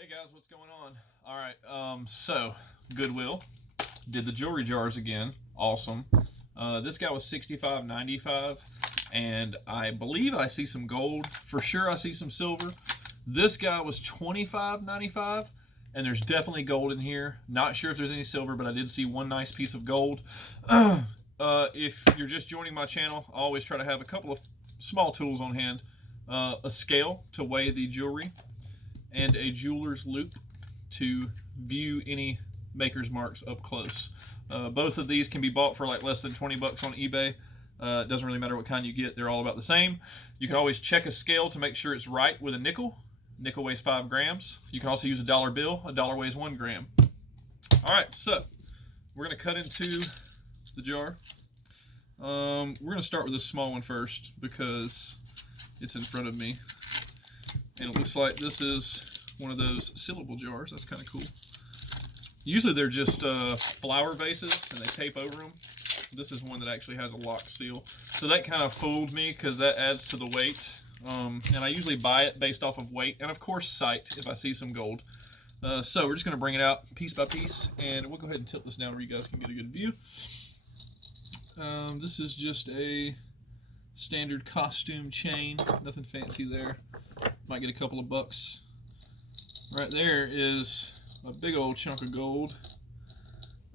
Hey guys, what's going on? All right, so Goodwill did the jewelry jars again. Awesome. This guy was $65.95, and I believe I see some gold. For sure, I see some silver. This guy was $25.95, and there's definitely gold in here. Not sure if there's any silver, but I did see one nice piece of gold. If you're just joining my channel, I always try to have a couple of small tools on hand. A scale to weigh the jewelry, and a jeweler's loupe to view any maker's marks up close. Both of these can be bought for like less than 20 bucks on eBay. It doesn't really matter what kind you get, they're all about the same. You can always check a scale to make sure it's right with a nickel. Nickel weighs 5 grams. You can also use a dollar bill. A dollar weighs 1 gram. All right, so we're going to cut into the jar. We're going to start with this small one first because it's in front of me. And it looks like this is one of those sealable jars. That's kind of cool. Usually they're just flower vases and they tape over them. This is one that actually has a lock seal. So that kind of fooled me because that adds to the weight. And I usually buy it based off of weight and of course sight if I see some gold. So we're just going to bring it out piece by piece, and we'll go ahead and tilt this down where you guys can get a good view. This is just a standard costume chain. Nothing fancy there. Might get a couple of bucks. Right there is a big old chunk of gold.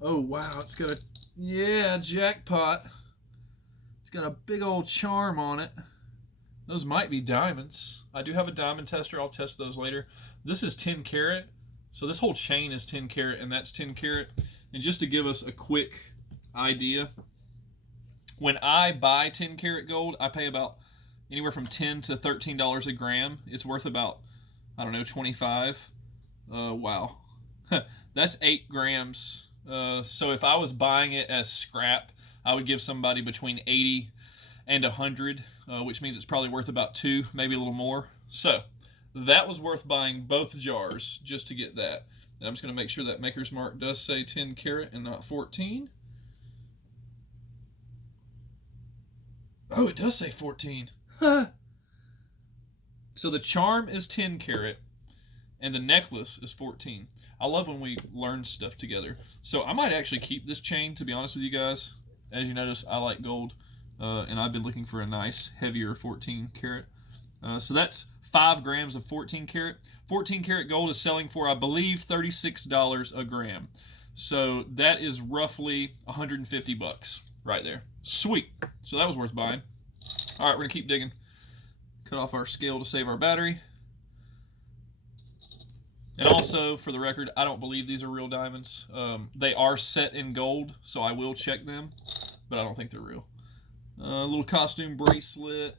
Oh wow, it's got a, yeah, jackpot. It's got a big old charm on it. Those might be diamonds. I do have a diamond tester. I'll test those later. This is 10 karat. So this whole chain is 10 karat and that's 10 karat. And just to give us a quick idea, when I buy 10 karat gold, I pay about anywhere from $10 to $13 a gram. It's worth about, I don't know, 25. Wow. That's 8 grams. So if I was buying it as scrap, I would give somebody between 80 and 100, which means it's probably worth about 2, maybe a little more. So that was worth buying both jars just to get that. And I'm just going to make sure that maker's mark does say 10 karat and not 14. Oh, it does say 14. So the charm is 10 karat and the necklace is 14. I love when we learn stuff together. So I might actually keep this chain, to be honest with you guys. As you notice, I like gold, and I've been looking for a nice, heavier 14 karat. So that's 5 grams of 14 karat. 14 karat gold is selling for, I believe, $36 a gram. So that is roughly 150 bucks right there. Sweet. So that was worth buying. All right, we're going to keep digging. Cut off our scale to save our battery. And also, for the record, I don't believe these are real diamonds. They are set in gold, so I will check them, but I don't think they're real. A little costume bracelet.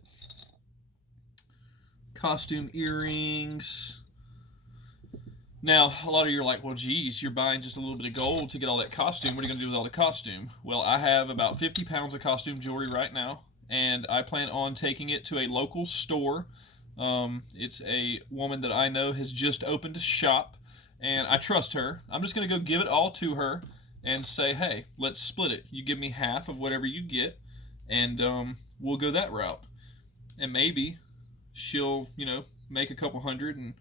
Costume earrings. Now, a lot of you are like, well, geez, you're buying just a little bit of gold to get all that costume. What are you going to do with all the costume? Well, I have about 50 pounds of costume jewelry right now, and I plan on taking it to a local store. It's a woman that I know has just opened a shop, and I trust her. I'm just going to go give it all to her and say, hey, let's split it. You give me half of whatever you get, and we'll go that route. And maybe she'll, make a couple hundred, and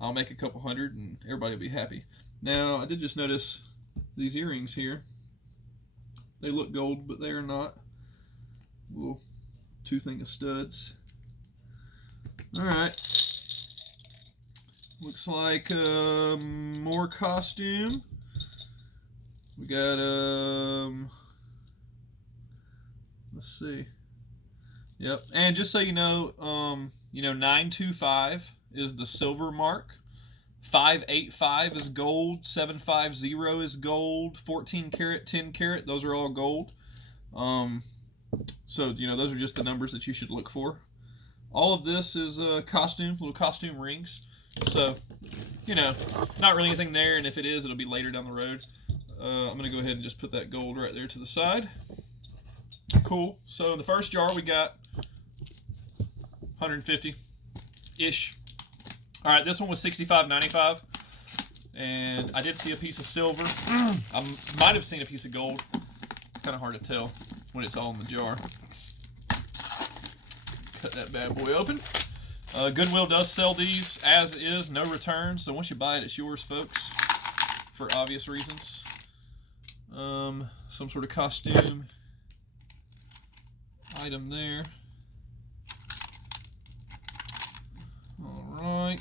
I'll make a couple hundred, and everybody will be happy. Now, I did just notice these earrings here. They look gold, but they are not. Little 2 thing of studs. All right. Looks like more costume. We got let's see. Yep. And just so you know, 925 is the silver mark. 585 is gold. 750 is gold. 14 karat, 10 karat, those are all gold. So, those are just the numbers that you should look for. All of this is costume, little costume rings. So, not really anything there, and if it is, it'll be later down the road. I'm going to go ahead and just put that gold right there to the side. Cool. So in the first jar, we got 150-ish. All right, this one was $65.95, and I did see a piece of silver. I might have seen a piece of gold. It's kind of hard to tell when it's all in the jar. Cut that bad boy open. Goodwill does sell these as is, no returns. So once you buy it, it's yours, folks, for obvious reasons. Some sort of costume item there. All right.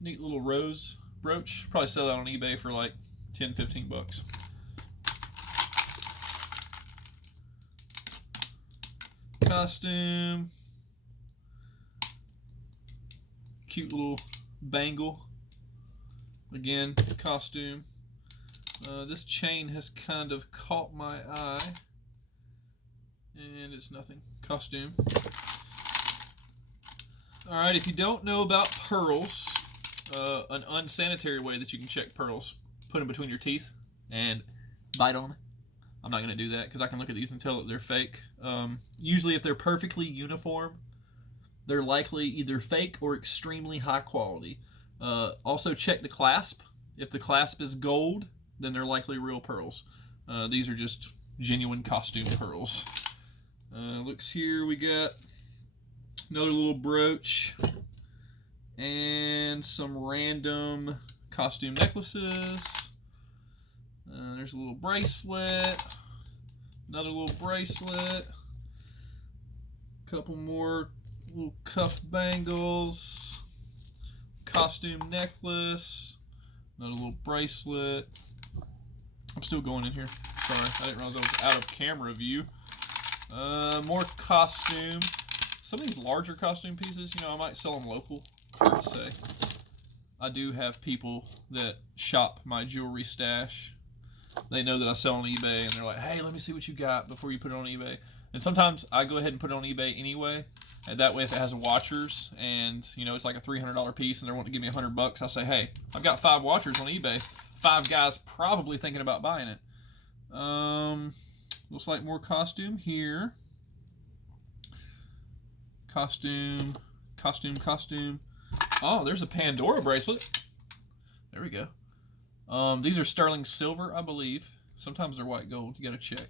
Neat little rose brooch. Probably sell that on eBay for like 10, 15 bucks. Costume. Cute little bangle. Again, costume. This chain has kind of caught my eye. And it's nothing. Costume. Alright, if you don't know about pearls, an unsanitary way that you can check pearls, put them between your teeth and bite on them. I'm not going to do that because I can look at these and tell that they're fake. Usually if they're perfectly uniform, they're likely either fake or extremely high quality. Also check the clasp. If the clasp is gold, then they're likely real pearls. These are just genuine costume pearls. Looks here, we got another little brooch and some random costume necklaces. There's a little bracelet, another little bracelet, a couple more little cuff bangles, costume necklace, another little bracelet. I'm still going in here. Sorry, I didn't realize I was out of camera view. More costume. Some of these larger costume pieces, you know, I might sell them local. Hard to say. I do have people that shop my jewelry stash. They know that I sell on eBay, and they're like, hey, let me see what you got before you put it on eBay. And sometimes I go ahead and put it on eBay anyway. And that way, if it has watchers and, you know, it's like a $300 piece and they're wanting to give me $100, I'll say, hey, I've got 5 watchers on eBay. 5 guys probably thinking about buying it. Looks like more costume here. Costume. Oh, there's a Pandora bracelet. There we go. These are sterling silver, I believe. Sometimes they're white gold. You gotta check.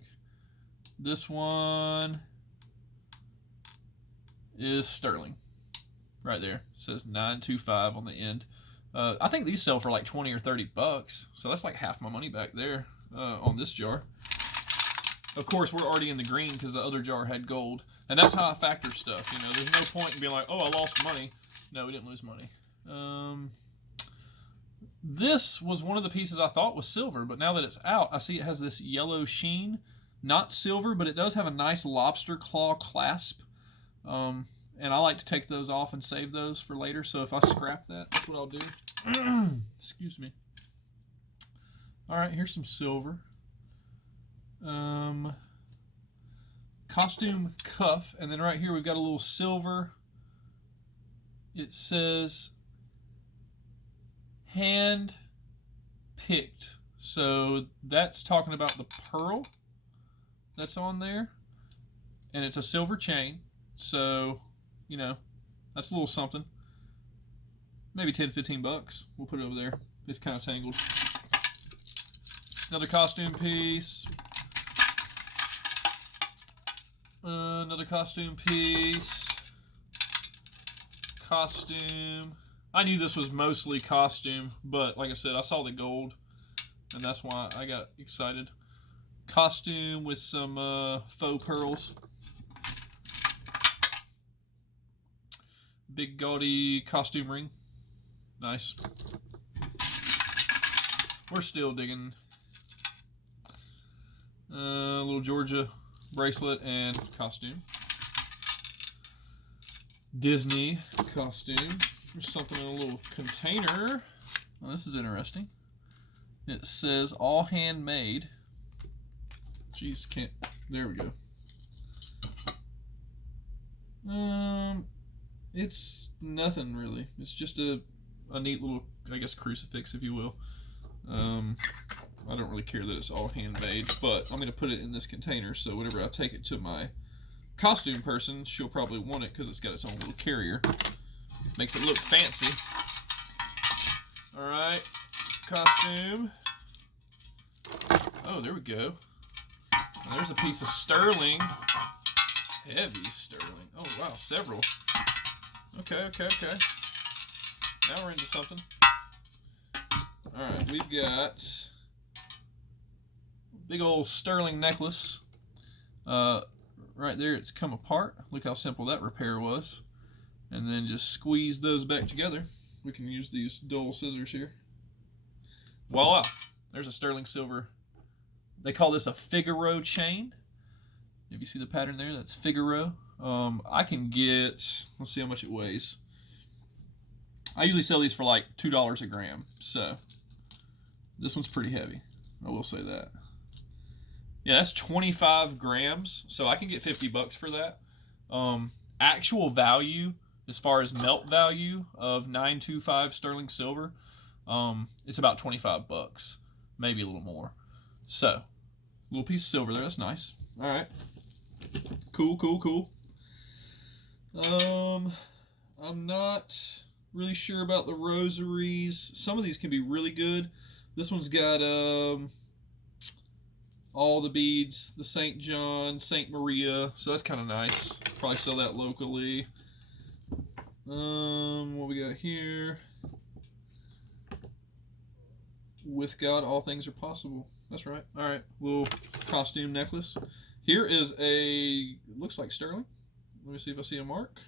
This one is sterling. Right there. It says 925 on the end. I think these sell for like 20 or 30 bucks. So that's like half my money back there on this jar. Of course, we're already in the green because the other jar had gold. And that's how I factor stuff. You know, there's no point in being like, oh, I lost money. No, we didn't lose money. This was one of the pieces I thought was silver, but now that it's out, I see it has this yellow sheen. Not silver, but it does have a nice lobster claw clasp. And I like to take those off and save those for later. So if I scrap that, that's what I'll do. Excuse me. All right, here's some silver. Costume cuff, and then right here we've got a little silver. It says hand picked, so that's talking about the pearl that's on there, and it's a silver chain, so you know that's a little something. Maybe 10 to 15 bucks. We'll put it over there. It's kind of tangled. Another costume piece. Another costume piece. Costume. I knew this was mostly costume, but like I said, I saw the gold, and that's why I got excited. Costume with some faux pearls. Big gaudy costume ring. Nice. We're still digging. Little Georgia bracelet and costume. Disney costume. There's something in a little container. Oh, this is interesting. It says all handmade. Jeez, can't. There we go. It's nothing really. It's just a neat little, I guess, crucifix, if you will. I don't really care that it's all handmade, but I'm going to put it in this container, so whenever I take it to my costume person, she'll probably want it because it's got its own little carrier. Makes it look fancy. Alright, costume. Oh, there we go. Now there's a piece of sterling. Heavy sterling. Oh, wow, several. Okay. Now we're into something. All right, we've got a big old sterling necklace. Right there, it's come apart. Look how simple that repair was. And then just squeeze those back together. We can use these dull scissors here. Voila! There's a sterling silver. They call this a Figaro chain. If you see the pattern there, that's Figaro. I can get, let's see how much it weighs. I usually sell these for like $2 a gram. So this one's pretty heavy. I will say that. Yeah, that's 25 grams. So I can get 50 bucks for that. Actual value, as far as melt value of 925 sterling silver, it's about 25 bucks, maybe a little more. So, little piece of silver there. That's nice. All right. Cool. I'm not really sure about the rosaries. Some of these can be really good. This one's got all the beads, the St. John, St. Maria, so that's kind of nice. Probably sell that locally. What we got here? With God, all things are possible. That's right. All right, little costume necklace. Here is a, looks like sterling. Let me see if I see a mark.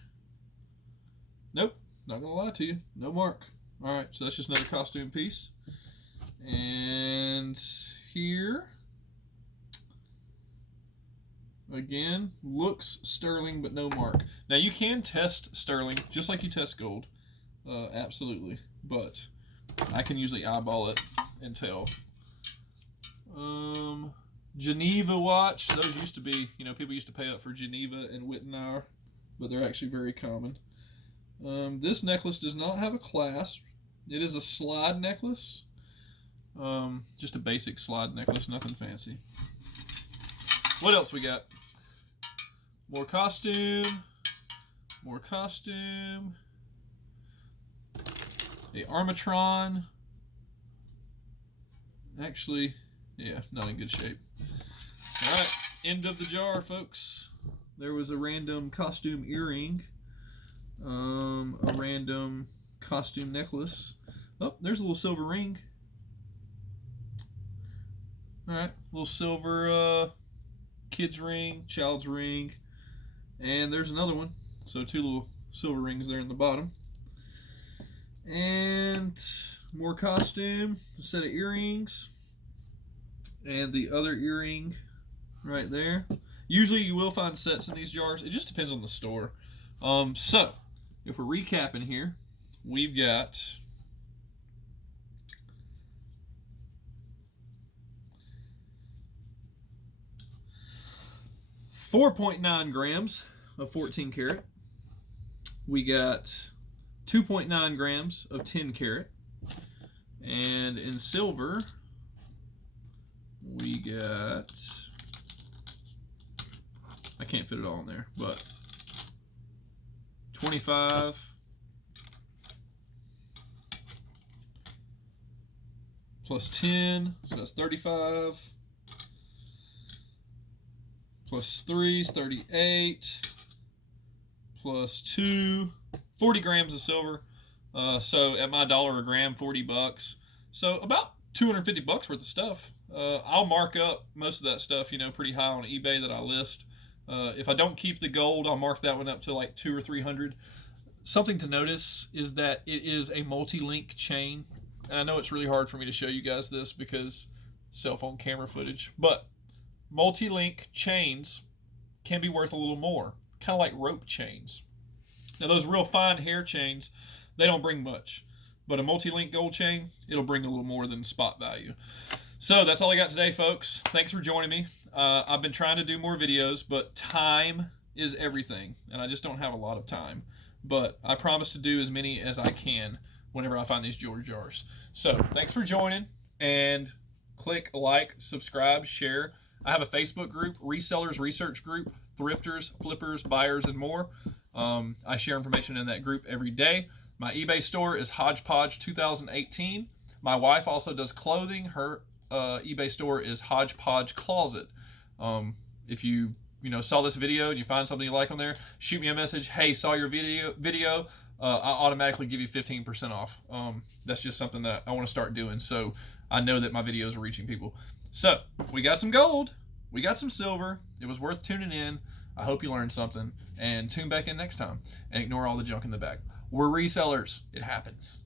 Nope, not gonna lie to you, no mark. All right, so that's just another costume piece. And here, again, looks sterling but no mark. Now you can test sterling just like you test gold, absolutely. But I can usually eyeball it and tell. Geneva watch. Those used to be, people used to pay up for Geneva and Wittenauer, but they're actually very common. This necklace does not have a clasp. It is a slide necklace. Just a basic slide necklace, nothing fancy. What else we got? More costume. A Armatron. Actually, yeah, not in good shape. All right, end of the jar, folks. There was a random costume earring. A random costume necklace. Oh, there's a little silver ring. All right, little silver kid's ring, child's ring, and there's another one. So 2 little silver rings there in the bottom. And more costume, a set of earrings, and the other earring right there. Usually you will find sets in these jars. It just depends on the store. So if we're recapping here, we've got 4.9 grams of 14 karat. We got 2.9 grams of 10 karat. And in silver, we got, I can't fit it all in there, but 25 plus 10, so that's 35, plus 3 is 38, plus 2, 40 grams of silver. So at my $1 a gram, 40 bucks. So about 250 bucks worth of stuff. I'll mark up most of that stuff, pretty high on eBay that I list. If I don't keep the gold, I'll mark that one up to like 200 or 300. Something to notice is that it is a multi-link chain. And I know it's really hard for me to show you guys this because cell phone camera footage, but multi-link chains can be worth a little more, kind of like rope chains. Now those real fine hair chains, they don't bring much, but a multi-link gold chain, it'll bring a little more than spot value. So that's all I got today, folks. Thanks for joining me. I've been trying to do more videos, but time is everything, and I just don't have a lot of time. But I promise to do as many as I can whenever I find these jewelry jars. So thanks for joining, and click like, subscribe, share. I have a Facebook group, Resellers Research Group, Thrifters, Flippers, Buyers, and more. I share information in that group every day. My eBay store is Hodgepodge 2018. My wife also does clothing. Her eBay store is Hodgepodge Closet. If you saw this video and you find something you like on there, shoot me a message. Hey, saw your video. I'll automatically give you 15% off. That's just something that I want to start doing, so I know that my videos are reaching people. So we got some gold, we got some silver. It was worth tuning in. I hope you learned something, and tune back in next time and ignore all the junk in the back. We're resellers. It happens.